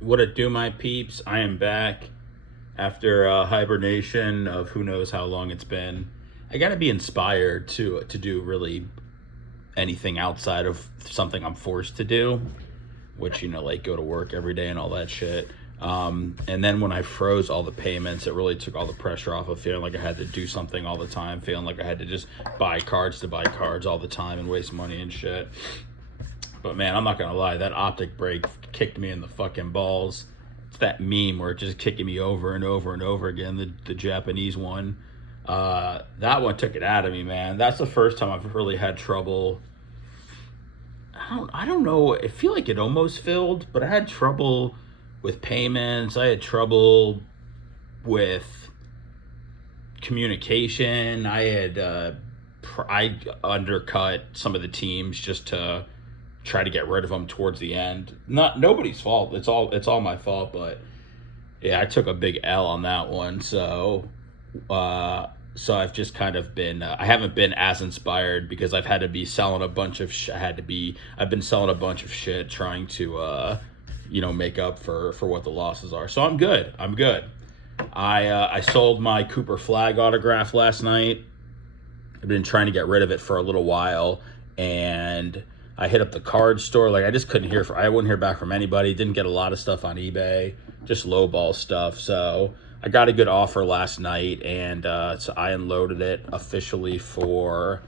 What it do, my peeps? I am back after hibernation of who knows how long it's been. I got to be inspired to do really anything outside of something I'm forced to do, which like go to work every day and all that shit. And then when I froze all the payments, it really took all the pressure off of feeling like I had to do something all the time, feeling like I had to just buy cards to buy cards all the time and waste money and shit. But man, I'm not gonna lie, that optic break kicked me in the fucking balls. It's that meme where it's just kicking me over and over and over again, the Japanese one. That one took it out of me, man. That's the first time I've really had trouble. I don't know. I feel like it almost filled, but I had trouble with payments. I had trouble with communication. I undercut some of the teams just to try to get rid of them towards the end. Not nobody's fault. It's all my fault. But yeah, I took a big L on that one. So I've just kind of been. I haven't been as inspired because I've had to be selling a bunch of. I've been selling a bunch of shit trying to make up for what the losses are. So I'm good. I sold my Cooper Flag autograph last night. I've been trying to get rid of it for a little while, and I hit up the card store. Like, I just couldn't I wouldn't hear back from anybody. Didn't get a lot of stuff on eBay, just lowball stuff. So I got a good offer last night, and so I unloaded it officially for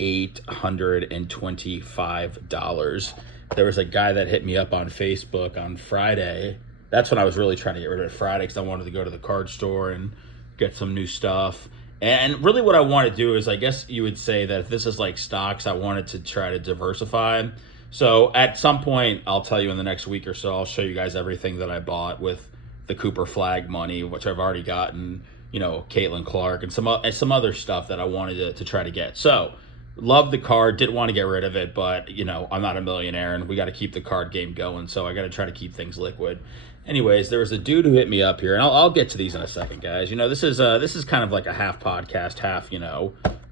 $825. There was a guy that hit me up on Facebook on Friday. That's when I was really trying to get rid of it, Friday, because I wanted to go to the card store and get some new stuff. And really what I want to do is, I guess you would say that if this is like stocks, I wanted to try to diversify. So at some point, I'll tell you in the next week or so, I'll show you guys everything that I bought with the Cooper Flag money, which I've already gotten, Caitlin Clark and some other stuff that I wanted to try to get. So love the card, didn't want to get rid of it, but I'm not a millionaire and we got to keep the card game going. So I got to try to keep things liquid. Anyways, there was a dude who hit me up here, and I'll get to these in a second, guys. This is kind of like a half podcast, half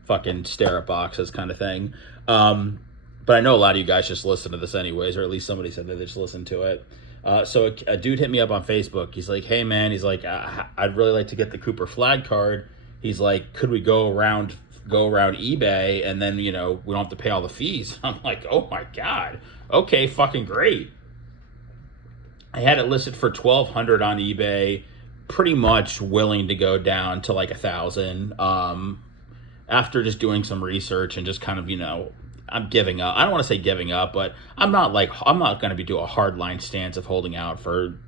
fucking stare at boxes kind of thing. But I know a lot of you guys just listen to this anyways, or at least somebody said that they just listened to it. So a dude hit me up on Facebook. He's like, "Hey man," he's like, "I'd really like to get the Cooper Flag card." He's like, "Could we go around eBay, and then we don't have to pay all the fees?" I'm like, "Oh my god, okay, fucking great." I had it listed for $1,200 on eBay, pretty much willing to go down to like $1,000. After just doing some research and just kind of, I'm giving up. I don't want to say giving up, but I'm not going to be doing a hard line stance of holding out for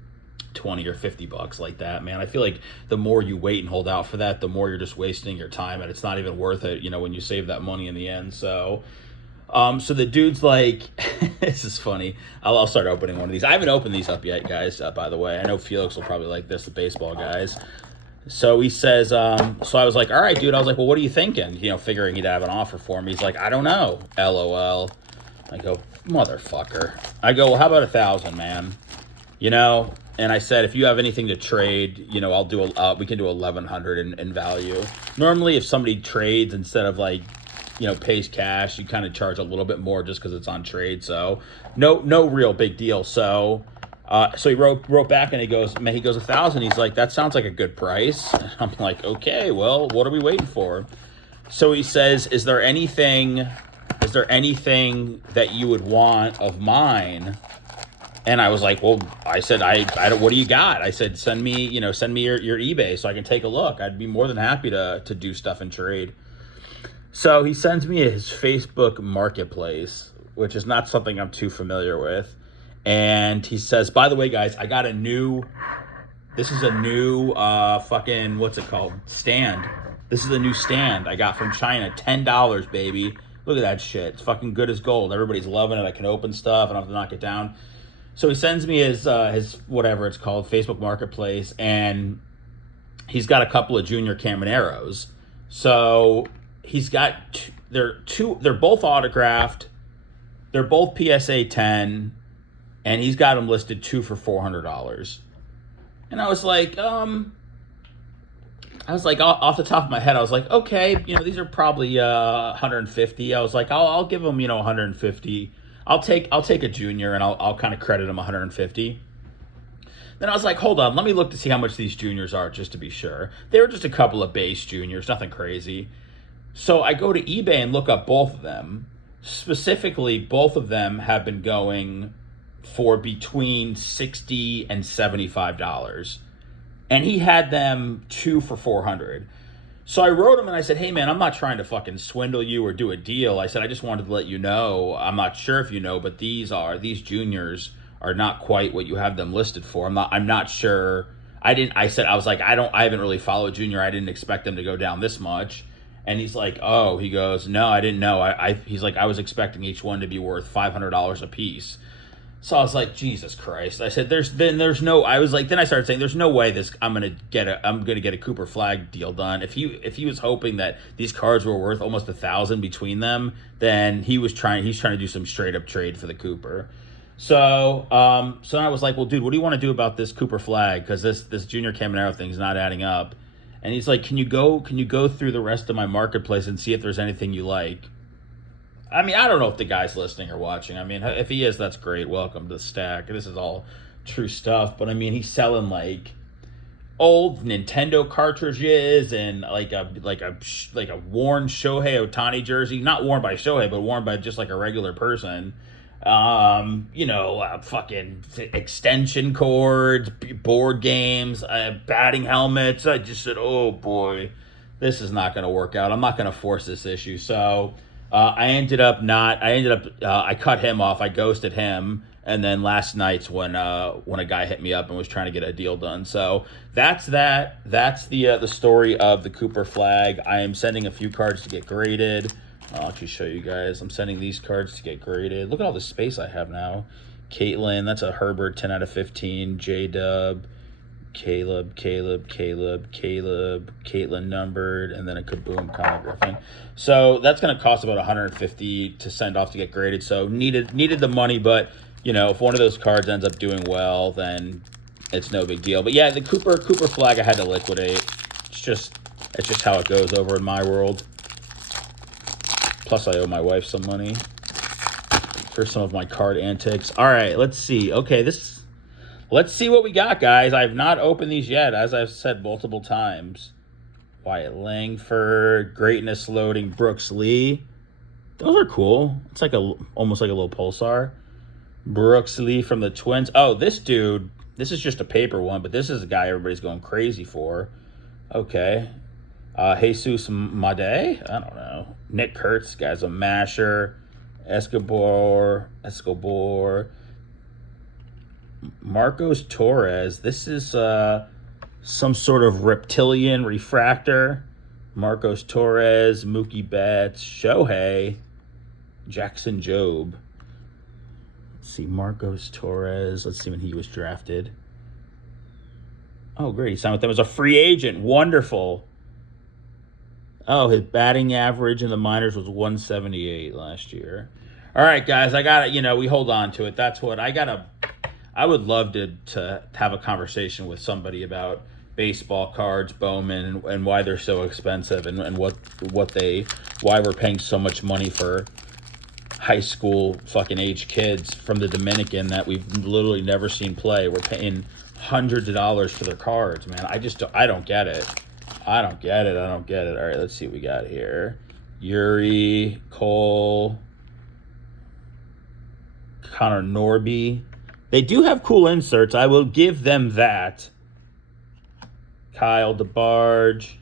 20 or 50 bucks like that, man. I feel like the more you wait and hold out for that, the more you're just wasting your time, and it's not even worth it, when you save that money in the end. So the dude's like, this is funny. I'll start opening one of these. I haven't opened these up yet, guys, by the way. I know Felix will probably like this, the baseball guys. So he says, so I was like, all right, dude. I was like, well, what are you thinking? Figuring he'd have an offer for me. He's like, I don't know. LOL. I go, motherfucker. I go, well, how about 1,000, man? And I said, if you have anything to trade, I'll do we can do 1,100 in value. Normally, if somebody trades instead of like, pays cash, you kind of charge a little bit more just because it's on trade. So no real big deal. So he wrote back, and he goes 1,000. He's like, that sounds like a good price. And I'm like, okay, well, what are we waiting for? So he says, is there anything that you would want of mine? And I was like, well, I said, I don't, what do you got? I said, send me your eBay so I can take a look. I'd be more than happy to do stuff and trade. So he sends me his Facebook Marketplace, which is not something I'm too familiar with. And he says, by the way, guys, I got this is a new fucking, what's it called? Stand. This is a new stand I got from China. $10, baby. Look at that shit. It's fucking good as gold. Everybody's loving it. I can open stuff. I don't have to knock it down. So he sends me his whatever it's called, Facebook Marketplace, and he's got a couple of junior Camarones. So he's got they're both autographed, they're both PSA 10, and he's got them listed 2 for $400. And I was like, off the top of my head, I was like, okay, these are probably 150. I was like, I'll give them 150. I'll take a junior, and I'll kind of credit him 150. Then I was like, hold on, let me look to see how much these juniors are just to be sure. They were just a couple of base juniors, nothing crazy. So I go to eBay and look up both of them. Specifically, both of them have been going for between $60 and $75. And he had them 2 for $400. So I wrote him and I said, hey man, I'm not trying to fucking swindle you or do a deal. I said, I just wanted to let you know, I'm not sure if you know, but these juniors are not quite what you have them listed for. I'm not sure. I was like, I haven't really followed junior. I didn't expect them to go down this much. And he's like, oh, he goes, no, I didn't know. He's like, I was expecting each one to be worth $500 a piece. So I was like, Jesus Christ. I said, then I started saying, there's no way I'm gonna get a Cooper Flag deal done. If he was hoping that these cards were worth almost $1,000 between them, then he's trying to do some straight up trade for the Cooper. So I was like, well, dude, what do you want to do about this Cooper Flag? Because this Junior Caminero thing's not adding up. And he's like, can you go through the rest of my marketplace and see if there's anything you like? I mean, I don't know if the guy's listening or watching. I mean, if he is, that's great. Welcome to the stack. This is all true stuff. But I mean, he's selling like old Nintendo cartridges and like a worn Shohei Ohtani jersey, not worn by Shohei, but worn by just like a regular person. Fucking extension cords, board games, batting helmets. I just said, oh boy, this is not going to work out. I'm not going to force this issue. So I cut him off. I ghosted him. And then last night's when a guy hit me up and was trying to get a deal done. So that's that. That's the story of the Cooper Flag. I am sending a few cards to get graded. I'll actually show you guys. I'm sending these cards to get graded. Look at all the space I have now. Caitlin, that's a Herbert 10 out of 15. J-Dub, Caleb, Caitlin numbered, and then a Kaboom Connor Griffin. So that's going to cost about $150 to send off to get graded. So needed the money, but if one of those cards ends up doing well, then it's no big deal. But yeah, the Cooper Flag I had to liquidate. It's just how it goes over in my world. Plus, I owe my wife some money for some of my card antics. All right, let's see. Okay, let's see what we got, guys. I've not opened these yet, as I've said multiple times. Wyatt Langford, Greatness Loading, Brooks Lee. Those are cool. It's like almost like a little pulsar. Brooks Lee from the Twins. Oh, this dude, this is just a paper one, but this is a guy everybody's going crazy for. Okay. Jesus Made? I don't know. Nick Kurtz, guy's a masher. Escobar. Marcos Torres. This is some sort of reptilian refractor. Marcos Torres, Mookie Betts, Shohei, Jackson Jobe. Let's see, Marcos Torres. Let's see when he was drafted. Oh, great. He signed with them as a free agent. Wonderful. Oh, his batting average in the minors was 178 last year. All right, guys, I got it. We hold on to it. That's what I would love to have a conversation with somebody about baseball cards, Bowman, and why they're so expensive and why we're paying so much money for high school fucking age kids from the Dominican that we've literally never seen play. We're paying hundreds of dollars for their cards, man. I don't get it. I don't get it. All right, let's see what we got here. Yuri, Cole, Connor Norby. They do have cool inserts. I will give them that. Kyle DeBarge,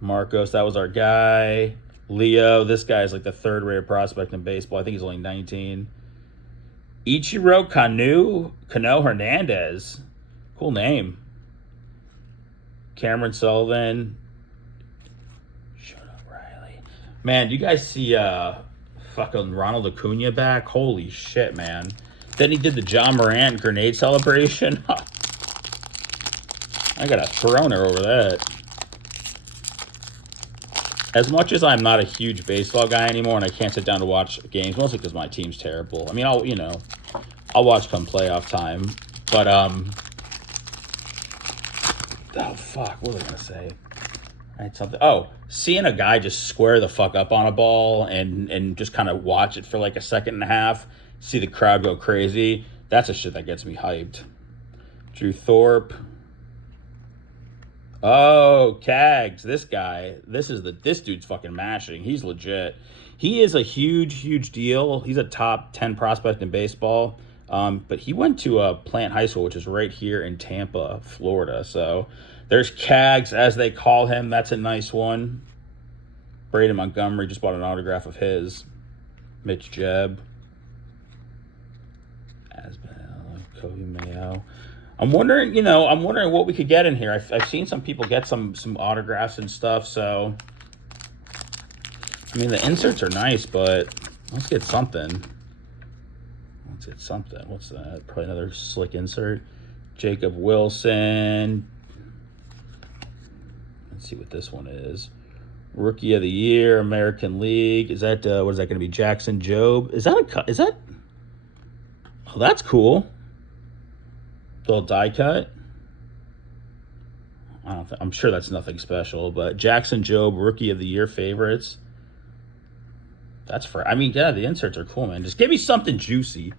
Marcos, that was our guy. Leo, this guy's like the third-rate prospect in baseball. I think he's only 19. Ichiro Cano Hernandez. Cool name. Cameron Sullivan. Shut up, Riley. Man, do you guys see fucking Ronald Acuna back? Holy shit, man. Then he did the John Morant grenade celebration. I got a throner over that. As much as I'm not a huge baseball guy anymore and I can't sit down to watch games, mostly because my team's terrible. I mean, I'll watch come playoff time. But, oh, fuck. What was I going to say? I had something. Oh, seeing a guy just square the fuck up on a ball and just kind of watch it for like a second and a half, see the crowd go crazy, that's the shit that gets me hyped. Drew Thorpe. Oh, Cags, this guy. This dude's fucking mashing. He's legit. He is a huge deal. He's a top 10 prospect in baseball. But he went to Plant High School, which is right here in Tampa, Florida. So there's Cags, as they call him. That's a nice one. Braden Montgomery just bought an autograph of his. Mitch Jebb. Asbel, Kobe Mayo. I'm wondering what we could get in here. I've seen some people get some autographs and stuff. So, I mean, the inserts are nice, but let's get something. What's that? Probably another slick insert. Jacob Wilson. Let's see what this one is. Rookie of the Year, American League. Is that what is that going to be? Jackson Jobe. Is that? Oh, that's cool. Little die cut. I'm sure that's nothing special, but Jackson Jobe, Rookie of the Year favorites. That's for. I mean, yeah, the inserts are cool, man. Just give me something juicy.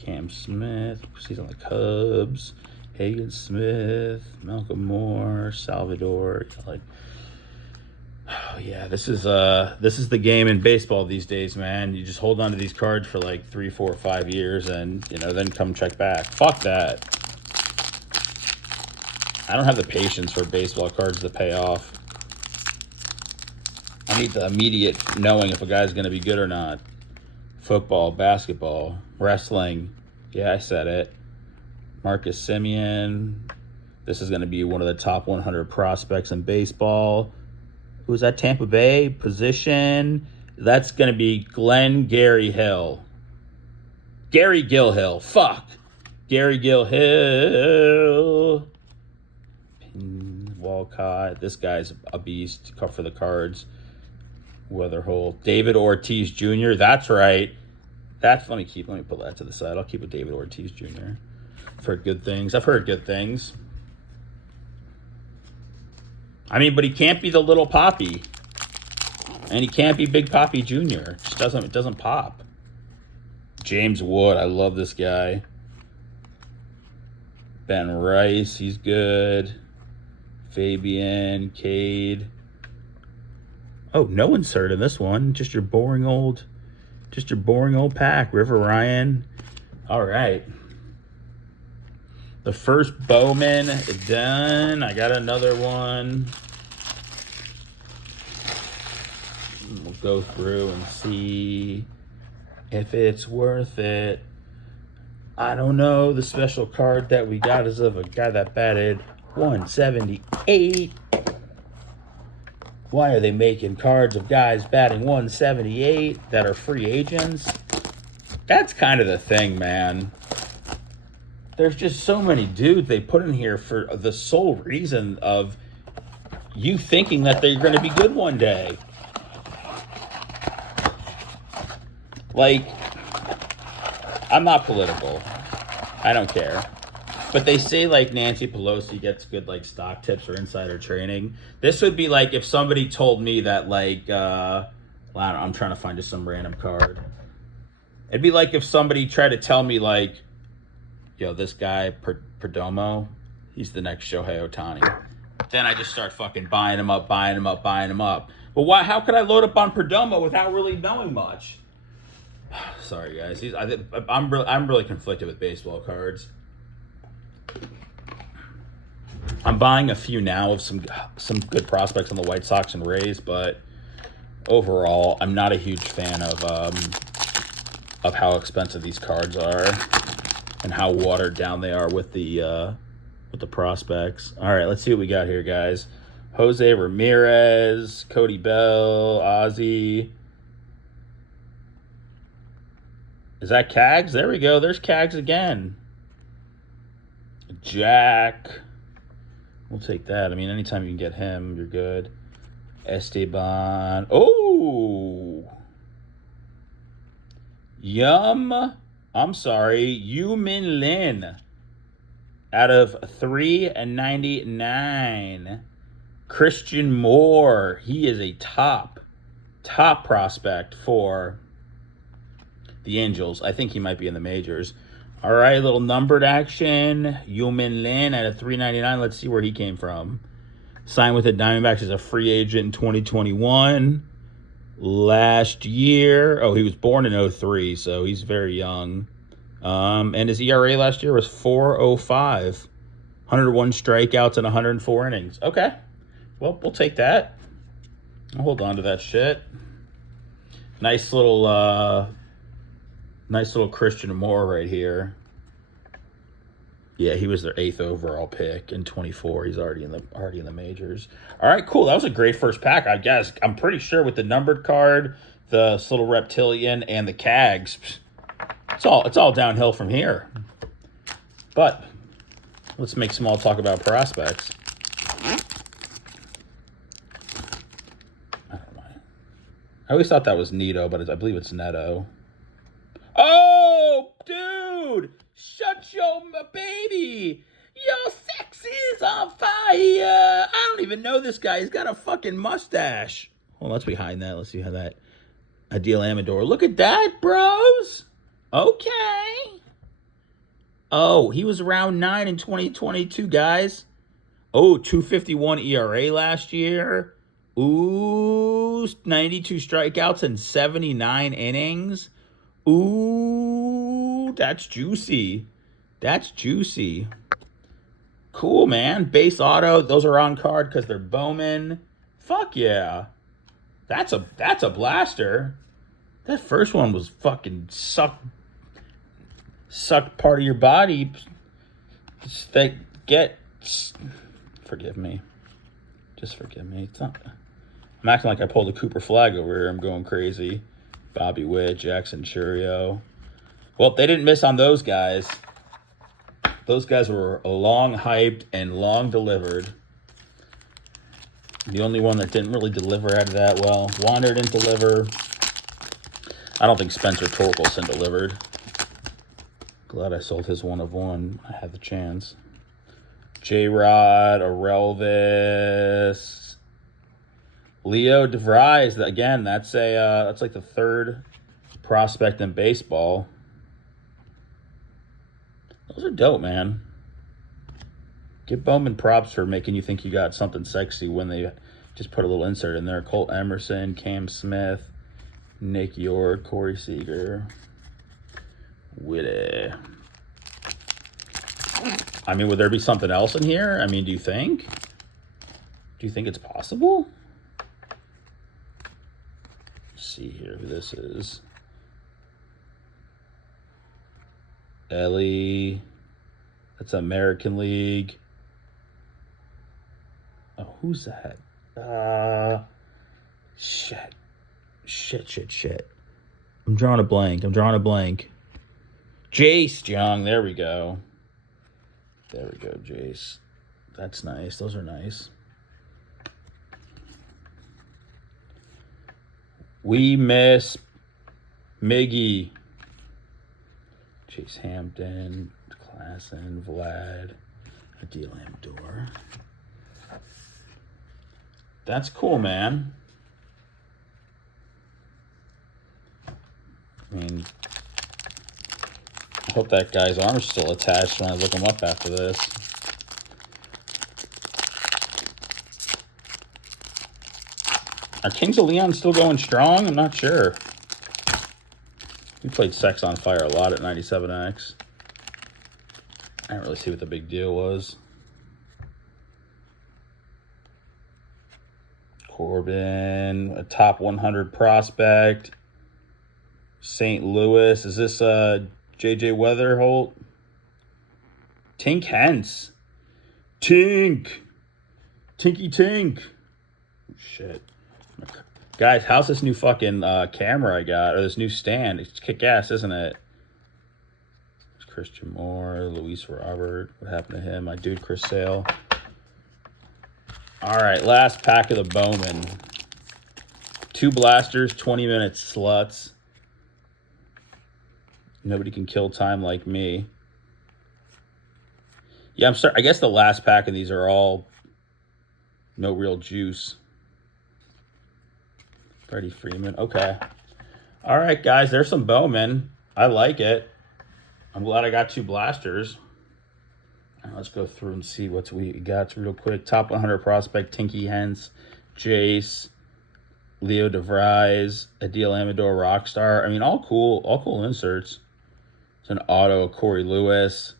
Cam Smith, he's on the Cubs. Hagen Smith, Malcolm Moore, Salvador. Like, oh yeah, this is the game in baseball these days, man. You just hold on to these cards for like 3, 4, 5 years, and then come check back. Fuck that. I don't have the patience for baseball cards to pay off. I need the immediate knowing if a guy's going to be good or not. Football, basketball, wrestling. Yeah, I said it. Marcus Simeon. This is going to be one of the top 100 prospects in baseball. Who's that? Tampa Bay position. That's going to be Gary Hill. Gary Gilhill. Fuck. Gary Gilhill. Walcott. This guy's a beast. Cut for the cards. Weatherhole. David Ortiz Jr. That's right. Let me put that to the side. I'll keep with David Ortiz Jr. I've heard good things. I mean, but he can't be the little Poppy. And he can't be Big Poppy Jr. It doesn't pop. James Wood, I love this guy. Ben Rice, he's good. Fabian, Cade. Oh, no insert in this one. Just your boring old pack. River Ryan. All right. The first Bowman done. I got another one. We'll go through and see if it's worth it. I don't know. The special card that we got is of a guy that batted 178. Why are they making cards of guys batting 178 that are free agents? That's kind of the thing, man. There's just so many dudes they put in here for the sole reason of you thinking that they're going to be good one day. Like, I'm not political. I don't care. But they say, like, Nancy Pelosi gets good, like, stock tips or insider trading. This would be like if somebody told me that, like, I'm trying to find just some random card. It'd be like if somebody tried to tell me, like, yo, this guy, Perdomo, he's the next Shohei Ohtani. Then I just start fucking buying him up. But why? How could I load up on Perdomo without really knowing much? Sorry, guys. I'm really conflicted with baseball cards. I'm buying a few now of some good prospects on the White Sox and Rays, but overall, I'm not a huge fan of how expensive these cards are and how watered down they are with the prospects. All right, let's see what we got here, guys. Jose Ramirez, Cody Bell, Ozzy. Is that Cags? There we go. There's Cags again. Jack. We'll take that. I mean, anytime you can get him, you're good. Esteban. Oh! I'm sorry. Yu-Min Lin. Out of 399. Christian Moore. He is a top prospect for the Angels. I think he might be in the majors. All right, little numbered action. Yumin Lin at a 399. Let's see where he came from. Signed with the Diamondbacks as a free agent in 2021. Last year, he was born in 03, so he's very young. And his ERA last year was 4.05. 101 strikeouts and 104 innings. Okay. Well, we'll take that. I'll hold on to that shit. Nice little Christian Moore right here. Yeah, he was their 8th overall pick in 24. He's already in the majors. All right, cool. That was a great first pack, I guess. I'm pretty sure with the numbered card, the little reptilian, and the Cags, it's all downhill from here. But let's make small talk about prospects. I don't know. I always thought that was Neto, but I believe it's Neto. Oh, dude! Shut your baby! Your sex is on fire! I don't even know this guy. He's got a fucking mustache. Well, let's behind that. Let's see how that... Adil Amador. Look at that, bros! Okay. Oh, he was round 9 in 2022, guys. Oh, 251 ERA last year. Ooh, 92 strikeouts and 79 innings. Ooh, that's juicy. That's juicy. Cool, man. Base auto. Those are on card because they're Bowman. Fuck yeah. That's a blaster. That first one was fucking suck part of your body. Forgive me. Just forgive me. It's not. I'm acting like I pulled a Cooper flag over here. I'm going crazy. Bobby Witt, Jackson Churio. Well, they didn't miss on those guys. Those guys were long hyped and long delivered. The only one that didn't really deliver out of that, well, Wander didn't deliver. I don't think Spencer Torkelson delivered. Glad I sold his 1 of 1. I had the chance. J-Rod, Arelvis, Leo DeVries. Again, that's like the 3rd prospect in baseball. Those are dope, man. Give Bowman props for making you think you got something sexy when they just put a little insert in there. Colt Emerson, Cam Smith, Nick York, Corey Seager, Witty. I mean, would there be something else in here? I mean, do you think? Do you think it's possible? Let's see here who this is. Ellie. That's American League. Oh, who's that? Shit. I'm drawing a blank. Jace Young. There we go, Jace. That's nice. Those are nice. We miss Miggy. Chase Hampton, Klassen, Vlad, Adil Amador. That's cool, man. I mean, I hope that guy's arm's still attached when I look him up after this. Are Kings of Leon still going strong? I'm not sure. We played Sex on Fire a lot at 97X. I didn't really see what the big deal was. Corbin, a top 100 prospect. St. Louis. Is this J.J. Weatherholt? Tink Hence. Tinky Tink. Shit. Guys, how's this new fucking camera I got? Or this new stand? It's kick-ass, isn't it? It's Christian Moore, Luis Robert. What happened to him? My dude, Chris Sale. All right, last pack of the Bowman. 2 blasters, 20 minutes sluts. Nobody can kill time like me. Yeah, I'm sorry. I guess the last pack of these are all no real juice. Freddie Freeman. Okay. All right, guys. There's some Bowman. I like it. I'm glad I got 2 blasters. Let's go through and see what we got real quick. Top 100 prospect: Tinky Hence, Jace, Leo DeVries, Adil Amador, Rockstar. I mean, all cool inserts. It's an auto, Corey Lewis,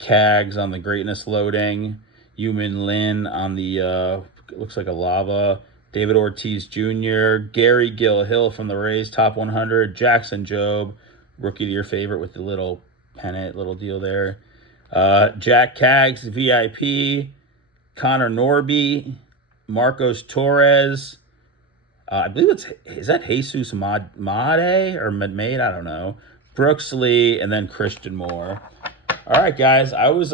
Cags on the greatness loading, Yumin Lin on the looks like a lava, David Ortiz Jr., Gary Gill Hill from the Rays, top 100, Jackson Jobe, rookie of the year favorite with the little pennant, little deal there. Jack Cags, VIP, Connor Norby, Marcos Torres. I believe is that Jesus Made or Made? I don't know. Brooks Lee, and then Christian Moore. All right, guys, I was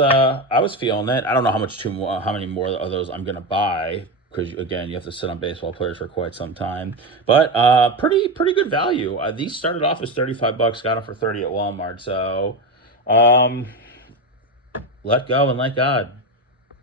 feeling it. I don't know how many more of those I'm gonna buy, because again, you have to sit on baseball players for quite some time. But pretty good value. These started off as $35, got them for 30 at Walmart. So, let go and let God.